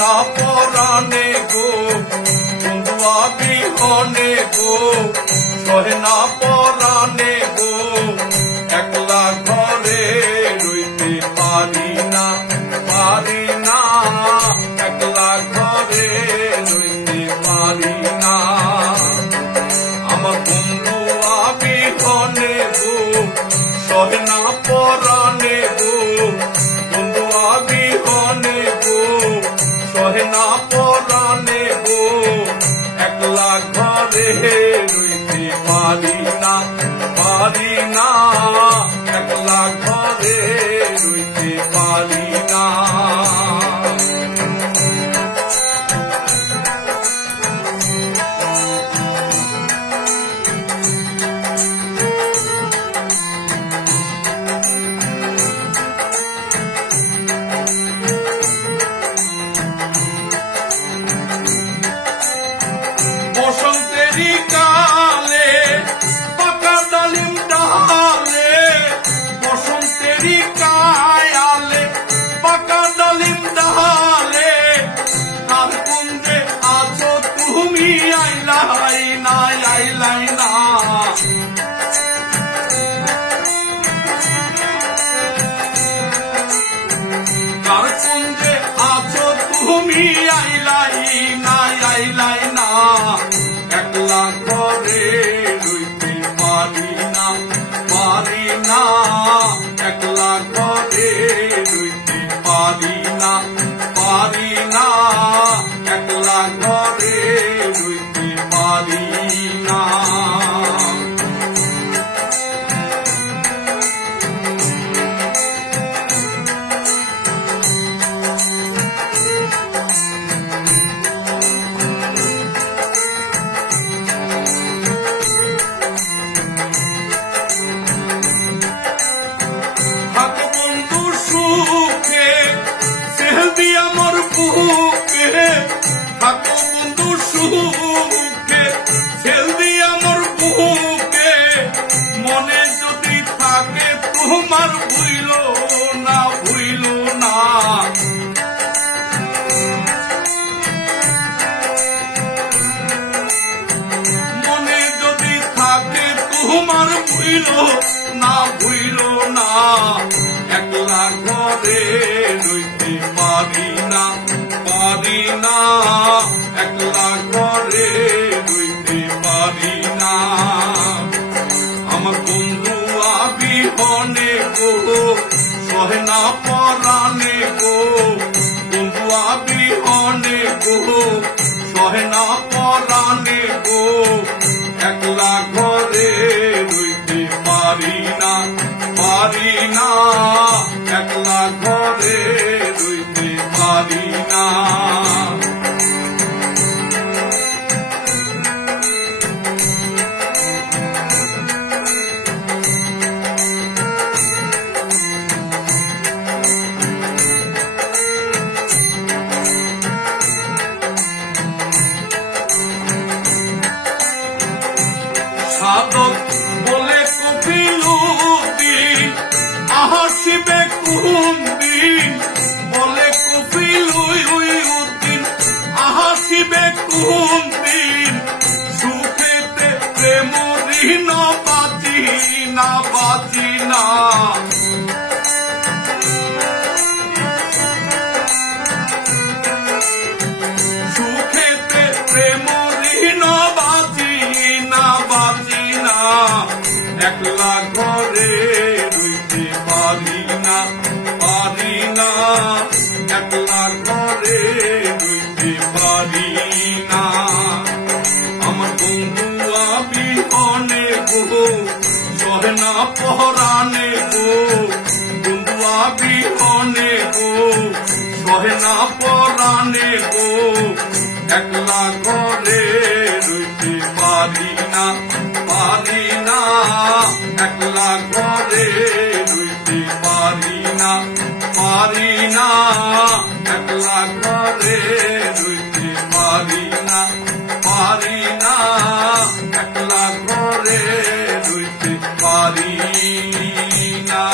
না পরাণে গো বন্ধুয়া বিহনে গো সহে না পরাণে গো একলা ঘরে রইতে পারি না একলা ঘরে রইতে পারি না আমার বন্ধুয়া বিহনে গো সহে না পরাণে গো বন্ধুয়া বিহনে গো সহে না পরাণে গো একলা ঘরে রইতে পারি না একলা ঘরে রইতে পারি না বসন্তেরই কালে পাকা ডালিম ডালে বসন্তেরই কায়ালে পাকা ডালিম ডালে তার কুঞ্জে আছো তুমি আইলাই না তার কুঞ্জে আছো তুমি আইলাই না একলা ঘরে রইতে পারি না একলা ঘরে রইতে পারি না একলা ঘরে রইতে পারি না আমার বুকে থাকো বন্ধু সুখে ছেল দিয়ে আমার বুকে মনে যদি থাকে তোমার ভুইল না মনে যদি থাকে তোমার ভুইল না একলা ঘরে রইতে পারি না একলা ঘরে রইতে পারি না আমার বন্ধু বিহনে গো সহে না পরাণে গো বন্ধু বিহনে গো সহে না পরাণে গো একলা ঘরে রইতে পারি না একলা ঘরে রইতে পারি না সাধক বলে কপিলুদ্দিন আসিবে কোন দিন বলে কপিলুদ্দিন আসিবে কোন দিন সুখেতে প্রেম ঋণ বাঁচি না সুখেতে প্রেম ঋণ বাঁচি না একলা ঘরে রইতে পারি না একলা ঘরে রইতে পারি না আমার বন্ধু বিহনে গো সহে না পরাণে গো বন্ধু বিহনে গো সহে না পরাণে গো একলা ঘরে রইতে পারি না একলা ঘরে রইতে পারি না একলা ঘরে রইতে পারি না একলা ঘরে রইতে পারি না।